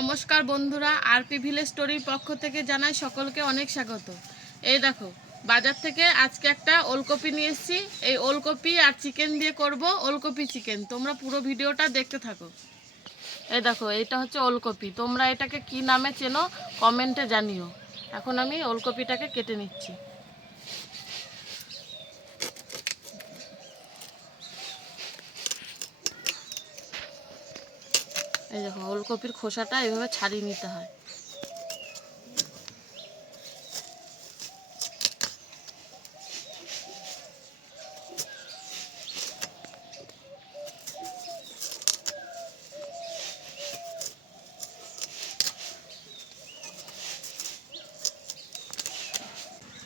নমস্কার বন্ধুরা, RP village স্টোরির পক্ষ থেকে জানাই সকলকে অনেক স্বাগত। এই দেখো, বাজার থেকে আজকে একটা ওলকপি নিয়ে এসেছি। এই ওলকপি আর চিকেন দিয়ে করব ওলকপি চিকেন। তোমরা পুরো ভিডিওটা দেখতে থাকো। এই দেখো, এটা হচ্ছে ওলকপি। তোমরা এটাকে কি নামে চেনো কমেন্টে জানিও। এখন আমি ওলকপিটাকে কেটে নিচ্ছি। এই দেখো, ওলকপির খোসাটা এভাবে ছাড়িয়ে নিতে হয়।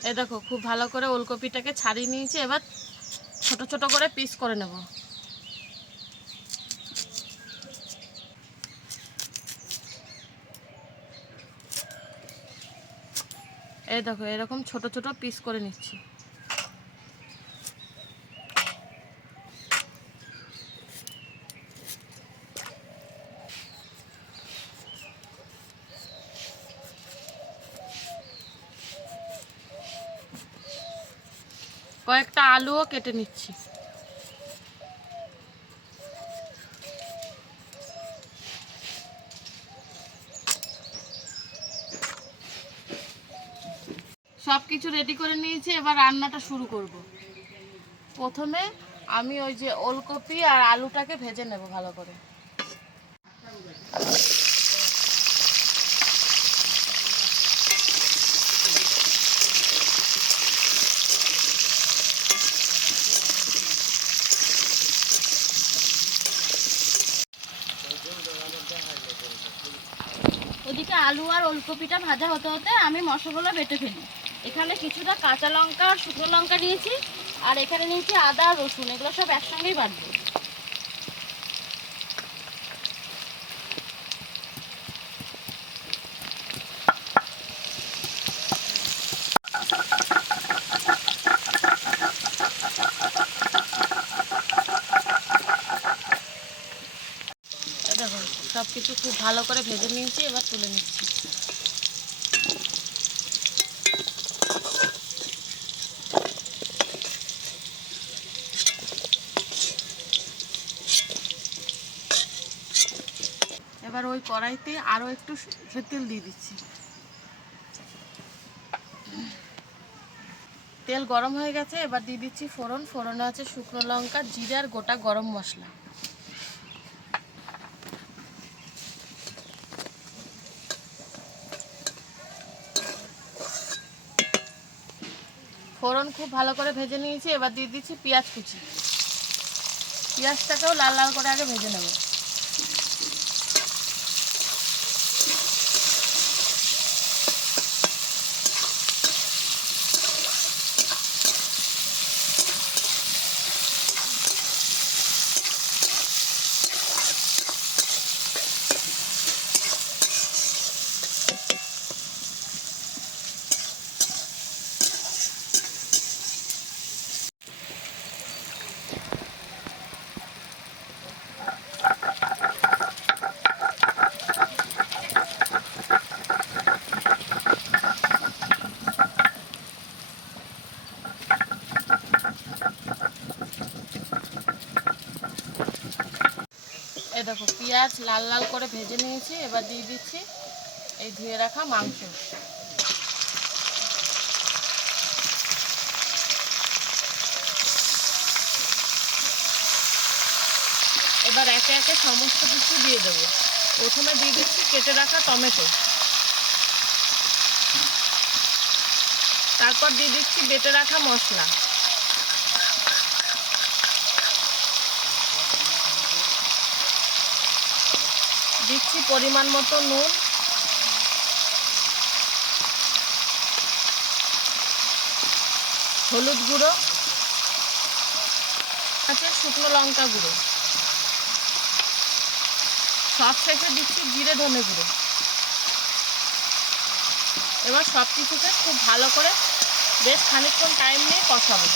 এই দেখো, খুব ভালো করে ওলকপিটাকে ছাড়িয়ে নিয়েছি। এবার ছোট ছোট করে পিস করে নেব। এই দেখো, এরকম ছোট ছোট পিস করে নিচ্ছি। কয়েকটা আলুও কেটে নিচ্ছি। সব কিছু রেডি করে নিয়েছি, এবার রান্নাটা শুরু করব। প্রথমে আমি ওই যে ওলকপি আর আলুটাকে ভেজে নেব ভালো করে। ওদিকে আলু আর ওলকপিটা ভাজা হতে হতে আমি মশলাগুলো বেটে ফেলি। এখানে কিছুটা কাঁচা লঙ্কা আর শুকনো লঙ্কা নিয়েছি, আর এখানে নিয়েছি আদা আর রসুন। এগুলো সব একসঙ্গেই বাটবো। দেখো, সব কিছু খুব ভালো করে ভেজে নিয়েছি, এবার তুলে নিচ্ছি। এবার ওই কড়াইতে আরও একটু তেল দিয়ে দিচ্ছি। তেল গরম হয়ে গেছে, এবার দিয়ে দিচ্ছি ফোড়ন। ফোড়নে আছে শুকনো লঙ্কা, জিরে আর গোটা গরম মশলা। ফোড়ন খুব ভালো করে ভেজে নিয়েছি, এবার দিয়ে দিচ্ছি পেঁয়াজ কুচি। পেঁয়াজটাকেও লাল লাল করে আগে ভেজে নেব। এই দেখো, পেঁয়াজ লাল লাল করে ভেজে নিয়েছি, এবার দিয়ে দিচ্ছি এই ধুয়ে রাখা মাংস। এবার একে একে সমস্ত কিছু দিয়ে দেবো। প্রথমে দিয়ে দিচ্ছি কেটে রাখা টমেটো, তারপর দিয়ে দিচ্ছি বেটে রাখা মশলা, দিচ্ছি পরিমাণ মতো নুন, হলুদ গুঁড়ো, আছে শুকনো লঙ্কা গুঁড়ো, সব শেষে দিচ্ছি জিরে ধনে গুঁড়ো। এবার সব কিছুকে খুব ভালো করে বেশ খানিকক্ষণ টাইম নিয়ে কষাবো।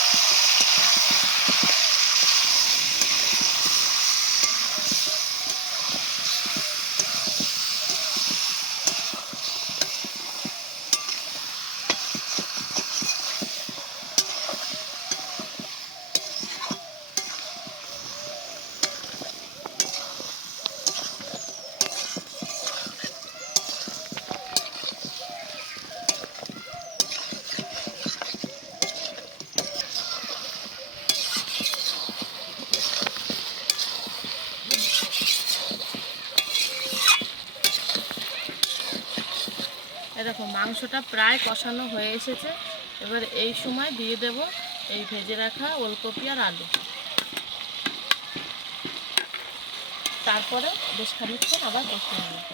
দেখো মাংসটা প্রায় কষানো হয়ে এসেছে। এবার এই সময় দিয়ে দেব এই ভেজে রাখা ওলকপি আর আলু। তারপরে বেশ খানিকক্ষণ আবার কষিয়ে নেব।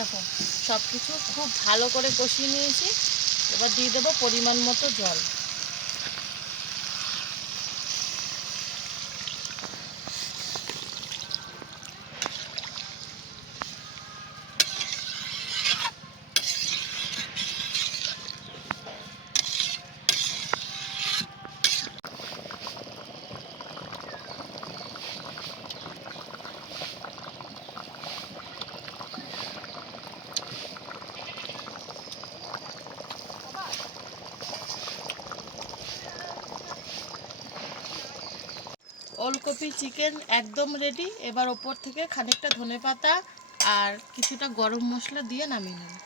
দেখো সব কিছু খুব ভালো করে কষিয়ে নিয়েছি। এবার দিয়ে দেবো পরিমাণ মতো জল। ওলকপি চিকেন একদম রেডি। এবার ওপর থেকে খানিকটা ধনেপাতা আর কিছুটা গরম মশলা দিয়ে নামিয়ে নেব।